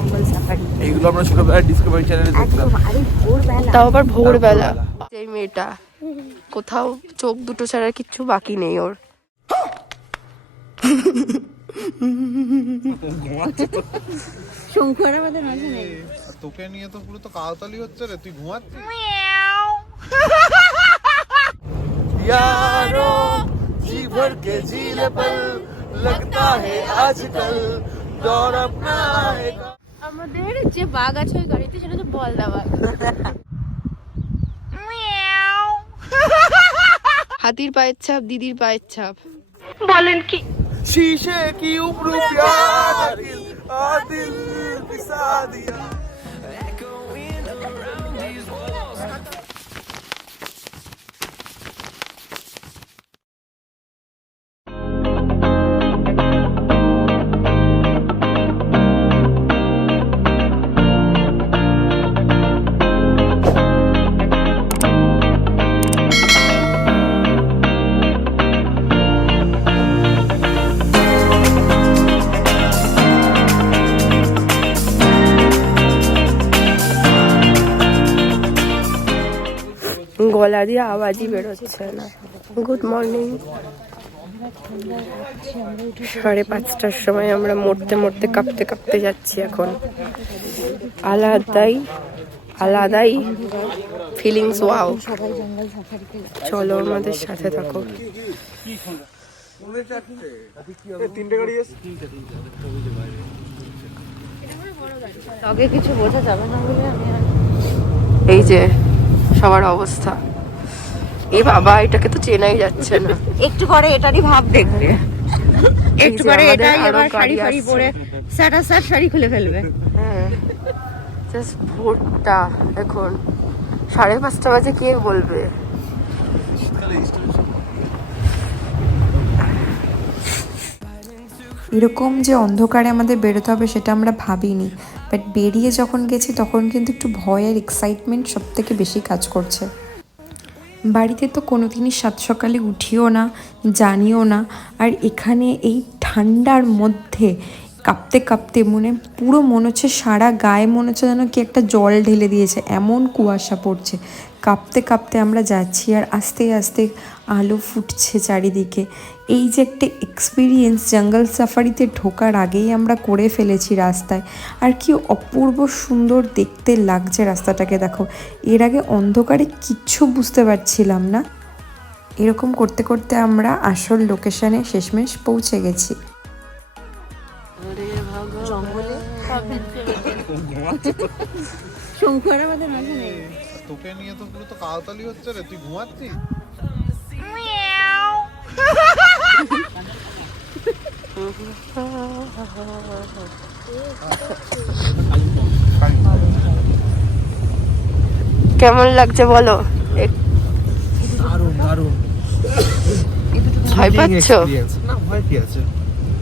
জঙ্গল সাফারি। এইগুলো আমরা ছোটবেলায় ডিসকভারি চ্যানেলে দেখতাম। আরে ভোরবেলা, তাও আবার ভোরবেলা। এই মেয়েটা কোথাও চোখ দুটো ছাড়া কিচ্ছু বাকি নেই ওর। শঙ্কর আমাদের মাঝে নেই। তোকে নিয়ে তো পুরো তো কাউতালি হচ্ছে রে, তুই ঘুমাচ্ছিস? यारो जी भर के जी ले पल लगता है आजकल दौर अपना आएगा। আমাদের যে বাঘ আছে ওই গাড়িতে, সেটা হচ্ছে বলদা বাঘ। হাতির পায়ের ছাপ, দিদির পায়ের ছাপ। বলেন কি? शीशे की उम्र प्यार दिल पिसा दिया। গলা দিয়ে আওয়াজই বেরোচ্ছে না। Good morning. 5:30টার সময় আমরা মরতে মরতে কাঁপতে কাঁপতে যাচ্ছি এখন। আলাদাই ফিলিংস। ওয়াও, চলো আমাদের সাথে থাকো। আগে কিছু বোঝা যাবে না বলে আমি এই যে সবার অবস্থা। এ বাবা, এটাকে তো চেনাই যাচ্ছে না। একটু পরে এটারই ভাব দেখবে, একটু পরে আমাদের এটাই আরো আবার গাড়ি শাড়ি ফাড়ি আসছে। পরে স্যার শাড়ি খুলে ফেলবে। হ্যাঁ, জাস্ট ভোরটা এখন 5:30 বাজে, কে বলবে? এরকম যে অন্ধকারে আমাদের বেরোতে হবে সেটা আমরা ভাবিনি, বাট বেরিয়ে যখন গেছি তখন কিন্তু একটু ভয় আর এক্সাইটমেন্ট সব থেকে বেশি কাজ করছে। বাড়িতে তো কোনো দিনই সাত সকালে উঠিও না, জানিও না, আর এখানে এই ঠান্ডার মধ্যে কাঁপতে কাঁপতে পুরো মনে হচ্ছে সারা গায়ে মনে হচ্ছে যেন কি একটা জল ঢেলে দিয়েছে, এমন কুয়াশা পড়ছে। কাঁপতে কাঁপতে আমরা যাচ্ছি আর আস্তে আস্তে আলো ফুটছে চারিদিকে। এই যে একটা এক্সপিরিয়েন্স জঙ্গল সাফারিতে ঢোকার আগেই আমরা করে ফেলেছি রাস্তায়। আর কি অপূর্ব সুন্দর দেখতে লাগছে রাস্তাটাকে, দেখো। এর আগে অন্ধকারে কিচ্ছু বুঝতে পারছিলাম না। এরকম করতে করতে আমরা আসল লোকেশনে শেষমেশ পৌঁছে গেছি। শঙ্কর আমাদের মাঝে নেই। তোকে নিয়ে তো পুরো তো কাউতালি হচ্ছে রে, তুই ঘুমাচ্ছিস? কেমন লাগছে বলো? দারুণ দারুণ। ভয় পাচ্ছ? না, ভয় কি আছে?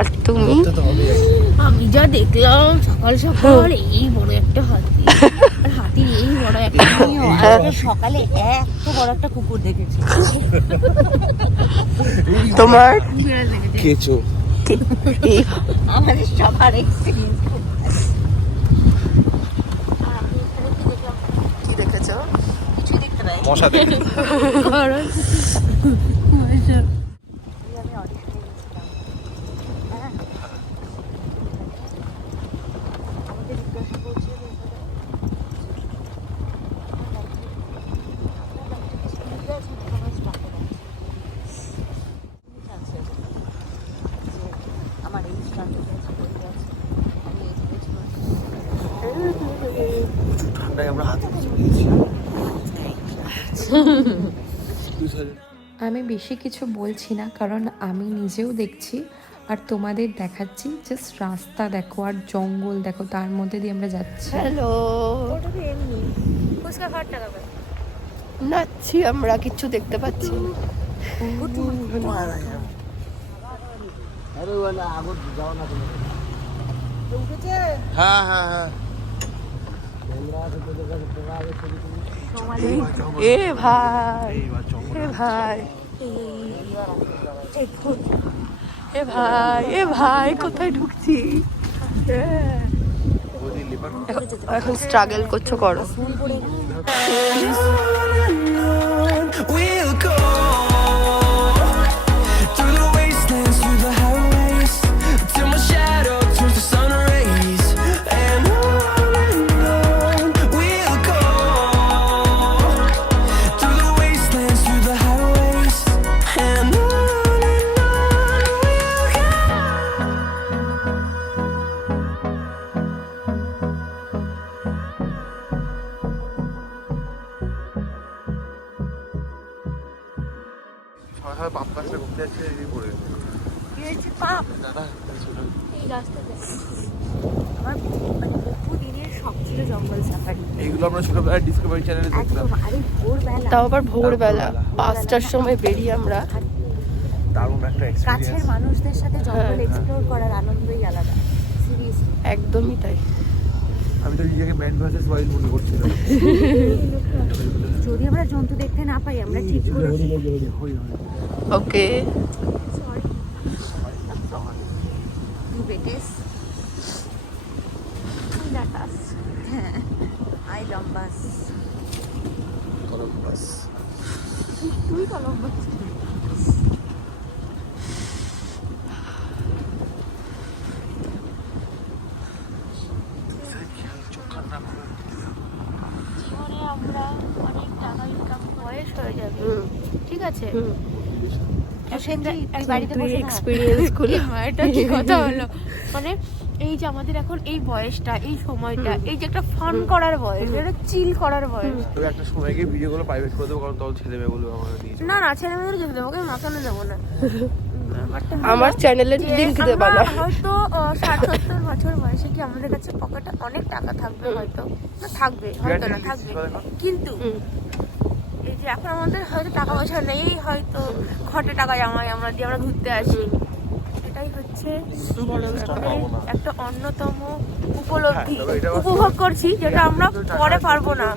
আর তুমি? আমি যা দেখলাম সকাল সকাল, এই বড় একটা হাতি, আর হাতির এই বড় একটা নিও। আজকে সকালে এত বড় একটা কুকুর দেখেছি। তোমার কেচো আমাদের সবার এক্সপেরিয়েন্স। কি দেখেছো? কিছুই দেখতে পাই মশা দেখে। আমি বেশি কিছু বলছি না, কারণ আমি নিজেও দেখছি আর তোমাদের দেখাচ্ছি। জাস্ট রাস্তা দেখো আর জঙ্গল দেখো, তার মধ্যে দিয়ে আমরা যাচ্ছি। হ্যালো, নাচছি আমরা, কিচ্ছু দেখতে পাচ্ছি না। হ্যাঁ হ্যাঁ হ্যাঁ। এ ভাই, এ ভাই, এ ভাই, এ ভাই, কোথায় ঢুকছি? এখন স্ট্রাগল করছো, করো। We'll go through the wastelands, through the highways, till my shadow turns to sun rays. And on we'll go through the wastelands, through the highways, and on we'll go. সবাই পাপ কাজটা ঘুরতে যাচ্ছে এই পড়ে দাদা এই রাস্তাতে আমার মানে বহুদিনের শখ ছিল জঙ্গল সাফারি। এইগুলো আমরা ছোটবেলায় ডিসকভারি চ্যানেলে দেখতাম। একদম, আরে ভোরবেলা তাও আবার ভোরবেলা 5টার সময় বেরিয়ে আমরা। দারুণ একটা কাছের এক্সপেরিয়েন্স। মানুষদের সাথে জঙ্গল এক্সপ্লোর করার আনন্দই আলাদা, সিরিয়াসলি। একদমই তাই। আমি তো নিজেকে ম্যান ভার্সেস ওয়াইল্ড মনে করছিলাম। যদি আমরা জন্তু দেখতে না পাই, আমরা ঠিক করেছি। ওকে, তুই বেটেস, তুই ডাটাস, আই লম্বাস, কলম্বাস। তুই কলম্বাস। জীবনে আমরা অনেক টাকা ইনকাম বয়স হয়ে যাবে, ঠিক আছে? বাড়িতে তুই বসে এক্সপিরিয়েন্স গুলো এটা কি কথা হলো? মানে এই যে আমাদের এখন এই বয়সটা, এই সময়টা, এই যে একটা ফান করার বয়স, একটা চিল করার বয়স। তবে একটা সময় গিয়ে ভিডিওগুলো প্রাইভেট করে দেবো, কারণ তখন ছেলে মেয়েগুলো আমার দিয়ে না না, ছেলে মেয়েদের যেতে দেবো, ওকে মাখানো দেবো না। আমার চ্যানেলের লিংক দেবা না? হয়তো 60-70 বছর বয়সে কি আমাদের কাছে পকেটে অনেক টাকা থাকবে, হয়তো থাকবে, হয়তো না থাকবে, কিন্তু এই যে এখন আমাদের হয়তো টাকা পয়সা নেই, হয়তো ঘটে টাকা জমাই আমরা দিয়ে আমরা ঘুরতে আসি, এটাই হচ্ছে বড় ব্যাপার, একটা অন্যতম উপলব্ধি উপভোগ করছি, যেটা আমরা পরে পারবো না।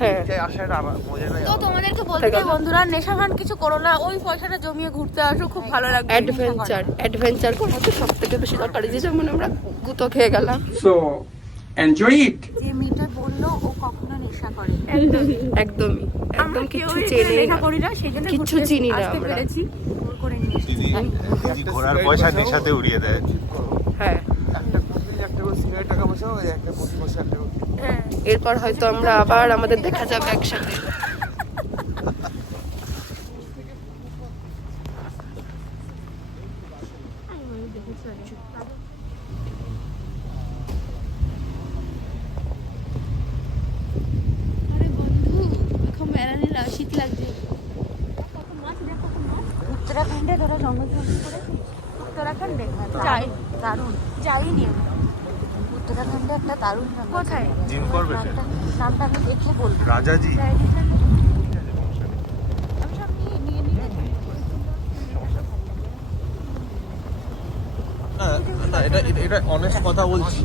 হ্যাঁ, তো তোমাদেরকে বলতে চাই বন্ধুরা, নেশাভান কিছু করো না, ওই পয়সাটা জমিয়ে ঘুরতে আসো, খুব ভালো লাগবে। অ্যাডভেঞ্চার করাতে সব থেকে বেশি দরকার, যে যেমন আমরা গুতো খেয়ে গেলাম। So, enjoy it. যে মেয়েটা বললো ও কখনো নেশা করে, একদমই আমরা একদম কেউ কিছু চেনে নেশা না, করি না, সেই জন্য কিচ্ছু চিনি না আসতে আমরা। পেরেছি, ওর করে নিয়ে এসেছি। দিদি ঘোরার পয়সা নেশাতে উড়িয়ে দেয়। হ্যাঁ, একটা প্রতিদিন একটা করে সিগারেট টাকা পয়সা, ওই একটা প্রতি মাসে একটা করে। হ্যাঁ, এরপর হয়তো আমরা আবার আমাদের দেখা যাবে একসাথে। আরে বন্ধু, এখন বেড়ানি শীত লাগছে। উত্তরাখণ্ডে তোরা জঙ্গল করেছিস? উত্তরাখণ্ডে যাই, দারুণ, যাইনি আমি। উত্তরাখণ্ডে একটা দারুণ জঙ্গল। কোথায়? জিম করবে নামটা আমি দেখে বলবো। রাজাজি। না, এটা অনেস্ট কথা বলছি।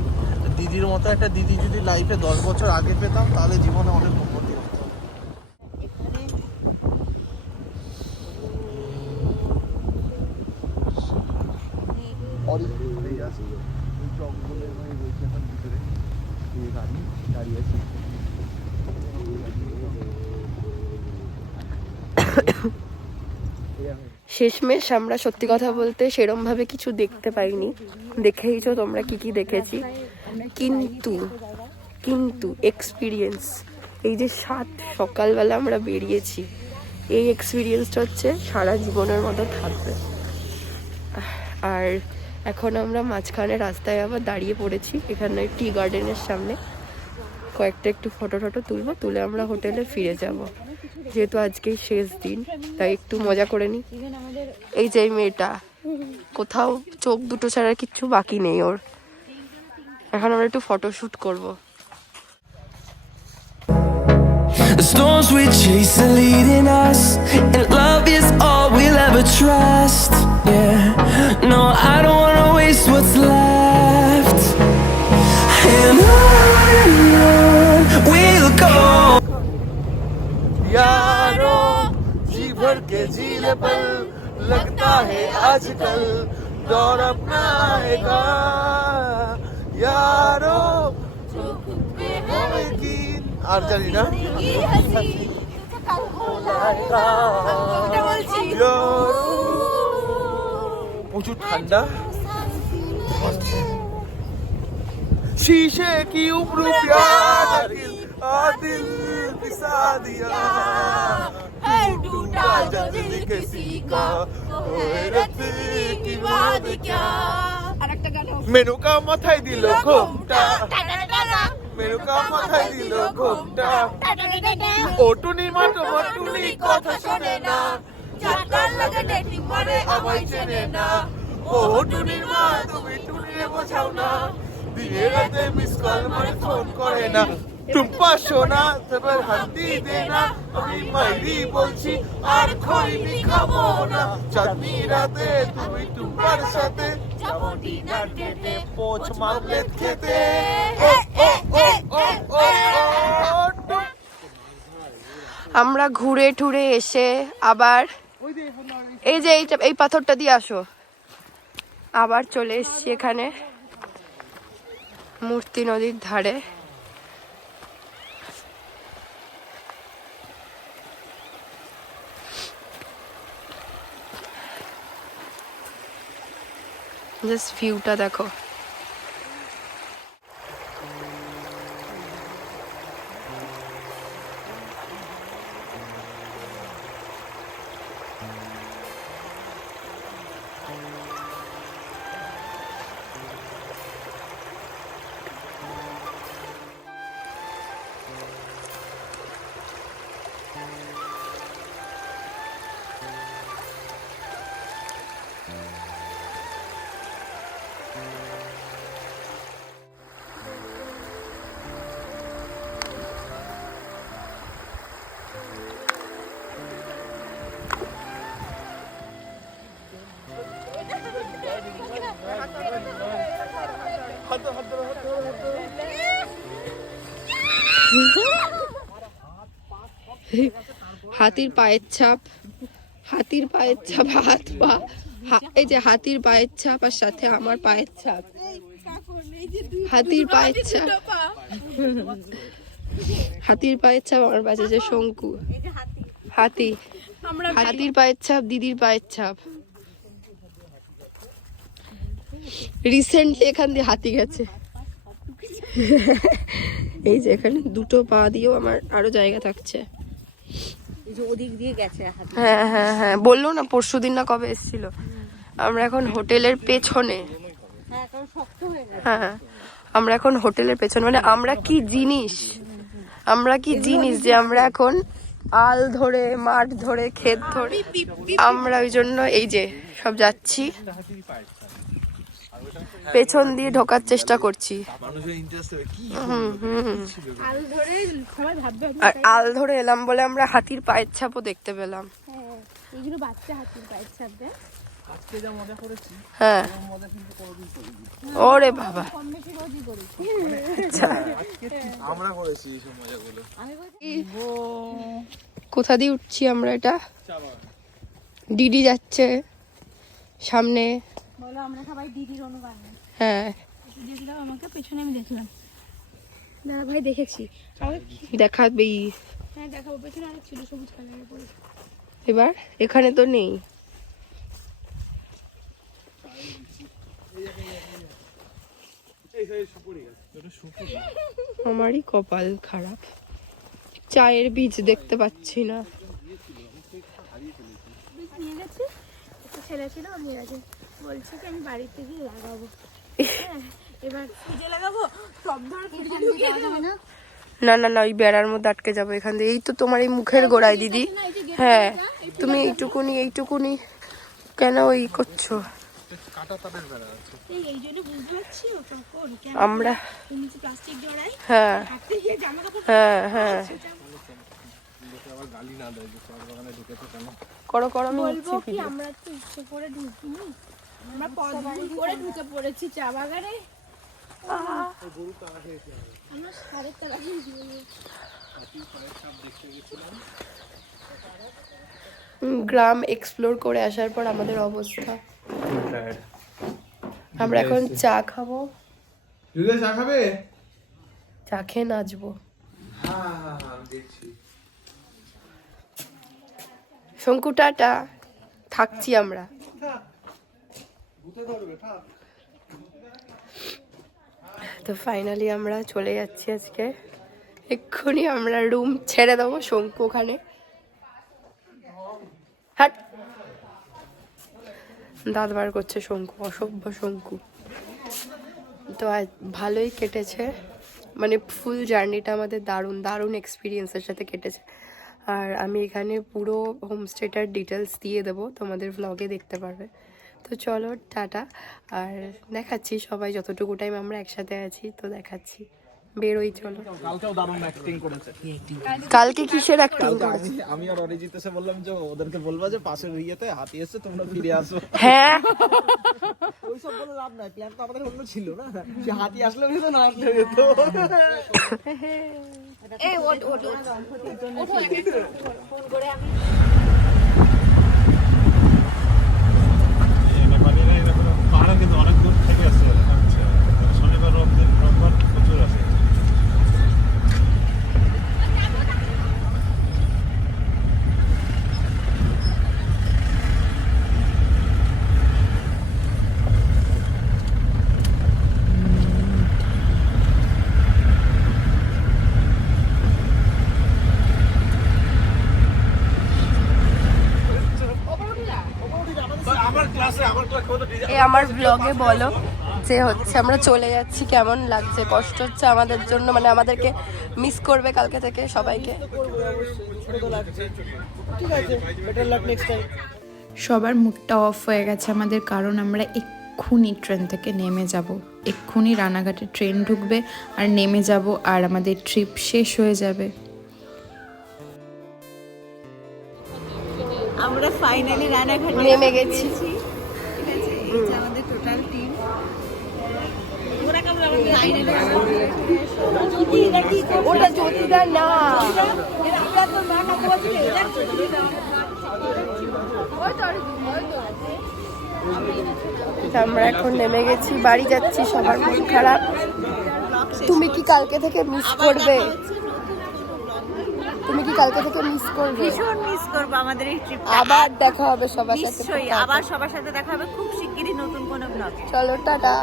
দিদির মতো একটা দিদি যদি লাইফে 10 বছর আগে পেতাম, তাহলে জীবনে অনেক উন্নতি হতো। শেষমেশ আমরা সত্যি কথা বলতে সেরম ভাবে কিছু দেখতে পাইনি, দেখেইছো তোমরা কি কি দেখেছি, কিন্তু কিন্তু এক্সপিরিয়েন্স, এই যে সকালবেলা আমরা বেরিয়েছি, এই এক্সপিরিয়েন্সটা হচ্ছে সারা জীবনের মতো থাকবে। আর এখন আমরা মাঝখানে রাস্তায় আবার দাঁড়িয়ে পড়েছি, এখানে টি গার্ডেনের সামনে কয়েকটা একটু ফটো তুলবো, তুলে আমরা হোটেলে ফিরে যাব, যেহেতু আজকেই শেষ দিন, তাই একটু মজা করে নিই। এই যে মেয়েটা, কোথাও চোখ দুটো ছাড়া কিচ্ছু বাকি নেই ওর। এখন আমরা একটু ফটোশুট করবো। The storms we chase are leading us, and love is all we'll ever trust. Yeah, no, I don't wanna waste what's left. And on we'll go. यारो जी भर के जी ले पल, लगता है आजकल दौर अपना आएगा। यारो लेकिन আর জানি না প্রচুর ঠান্ডা शीशे की उम्र प्यार दिल पिसा दिया टूटा जब किसी का हैरत की बात क्या मेनू का माথায় দিল ঘোমটা মেনু কা মাথায় দিল ঘোমটা ও টুনি টুনি কথা শোনে না যার লাগে ডেটিং করে আমায় চেনে না ও টুনির মা তুমি টুনিরে বোঝাও না দিয়ে রাতে মিস কল মানে ফোন করে না টুম্পা সোনা তবে হাতি দেনা আমি মাইরি বলছি আর খইনি খাবো না চাঁদনি রাতে তুমি টুম্পার সাথে যাবো ডিনার ডেটে পোচ মামলেট খেতে আমরা ঘুরে টুরে এসে আবার এই যে এই পাথরটা দিয়ে আসো, আবার চলে এসছি এখানে মূর্তি নদীর ধারে। জাস্ট ভিউটা দেখো। হাতির পায়ের ছাপ, হাতির পায়ের ছাপ, হাত পা, এই যে হাতির পায়ের ছাপ আর সাথে আমার পায়ের ছাপ, হাতির পায়ের ছাপ, হাতির পায়ের ছাপ আমার বাজে যে শঙ্কু, হাতি, হাতির পায়ের ছাপ, দিদির পায়ের ছাপ। রিসেন্টলি এখান দিয়ে হাতি গেছে। এই যে এখানে দুটো পা দিয়েও আমার আরো জায়গা থাকছে। হ্যাঁ হ্যাঁ হ্যাঁ, বললো না পরশুদিন না কবে এসেছিল। আমরা এখন হোটেলের পেছনে, হ্যাঁ আমরা এখন হোটেলের পেছনে, মানে আমরা কি জিনিস, আমরা কি জিনিস যে আমরা এখন আল ধরে মাঠ ধরে ক্ষেত ধরে আমরা ওই জন্য এই যে সব যাচ্ছি, পেছন দিয়ে ঢোকার চেষ্টা করছি। আর আল ধরে এলাম বলে আমরা হাতির পায়ের ছাপও দেখতে পেলাম। হ্যাঁ ওরে বাবা, কোথা দিয়ে উঠছি আমরা? এটা ডিডি যাচ্ছে সামনে। বলো আমরা সবাই দিদির অনুগামী। হ্যাঁ দেখলাম আমাকে পেছনে, আমি দেখলাম দাদা ভাই দেখেছি, দেখাবেই। হ্যাঁ দেখাবো, পেছনে আরেক ছিল সবুজ কালারের পরে। এবার এখানে তো নেই। আমারই কপাল খারাপ, চায়ের বীজ দেখতে পাচ্ছি না। নিয়ে গেছি, একটা ছেলে ছিল নিয়ে গেছে, বলছে কি আমি বাড়িতে গিয়ে লাগাবো। এবার খুঁজে লাগাবো, সব ধরে না না না, ওই বেড়ার মধ্যে আটকে যাবো এখান দিয়ে। এই তো তোমার এই মুখের গোড়ায় দিদি। হ্যাঁ তুমি এইটুকুনি এইটুকুনি কেন ওই করছো? আমরা হ্যাঁ হ্যাঁ হ্যাঁ করো করো, আমি বলবো কি আমরা তো ইচ্ছে করে ঢুকিনি, আমরা পথ ভুল করে ঢুকে পড়েছি চা বাগানে। আমরা সাড়ে তলা গ্রাম এক্সপ্লোর করে আসার পর আমাদের অবস্থা, আমরা এখন চা খাবো। চা খাবে? চা খেয়ে নাচবো। দেখছি। শঙ্কু টাটা, থাকছি আমরা। তো ফাইনালি আমরা চলে যাচ্ছি আজকে, এক্ষুনি আমরা রুম ছেড়ে দেবো। শঙ্কু ওখানে হাট দাঁত বার করছে শঙ্কু, অসভ্য শঙ্কু। তো আজ ভালোই কেটেছে, মানে ফুল জার্নিটা আমাদের দারুণ দারুণ এক্সপিরিয়েন্সের সাথে কেটেছে। আর আমি এখানে পুরো হোমস্টেটার ডিটেলস দিয়ে দেবো, তোমাদের ভ্লগে দেখতে পারবে। তো চলো টাটা, আর দেখাচ্ছি সবাই যতটুকু টাইম আমরা একসাথে আছি, তো দেখাচ্ছি। বেরোই চলো। কালকেও দারুণ অ্যাক্টিং করেছে। কালকে কিসের অ্যাক্টিং করেছে? আমি আর অরিজিৎ এসে বললাম যে ওদেরকে বলবা যে পাশের ইয়েতে হাতি এসে তোমরা ফিরে আসো। হ্যাঁ ওইসব বলে লাভ নাই, প্ল্যান তো আমাদের অন্য ছিল না, সে হাতি আসলে হতো না আসলে যেত। পাহাড়ে কিন্তু অনেক দূর থেকে আসছে। শনিবার রোববার প্রচুর আসে। আমার ব্লগে বলো যে হচ্ছে আমরা চলে যাচ্ছি, কেমন লাগছে? কষ্ট হচ্ছে আমাদের জন্য, মানে আমাদেরকে মিস করবে কালকে থেকে সবাইকে। ঠিক আছে, বেটার লাক নেক্সট টাইম। সবার মুডটা অফ হয়ে গেছে আমাদের, কারণ আমরা এক্ষুনি ট্রেন থেকে নেমে যাব। এক্ষুনি রানাঘাটে ট্রেন ঢুকবে আর নেমে যাব, আর আমাদের ট্রিপ শেষ হয়ে যাবে। আমরা ফাইনালি রানাঘাটে নেমে গেছি। ঠিক আছে, এই যে আমাদের টোটাল টিম। ওরা কেমন আমাদের ফাইনালি জ্যোতি এটা কি করছে? ওটা জ্যোতিদা না, এরা তো না না বলছে এটা জ্যোতিদা। আমরা এখন নেমে গেছি, বাড়ি যাচ্ছি, সবার মন খারাপ। তুমি কি কালকে থেকে মিস করবে? তুমি কি কালকে থেকে মিস করবে? ভীষণ মিস করবো আমাদের এই ট্রিপ। আবার দেখা হবে সবার সাথে। নিশ্চয়ই আবার সবার সাথে দেখা হবে খুব শিগগিরই নতুন কোনো ব্লগে। চলো টাটা।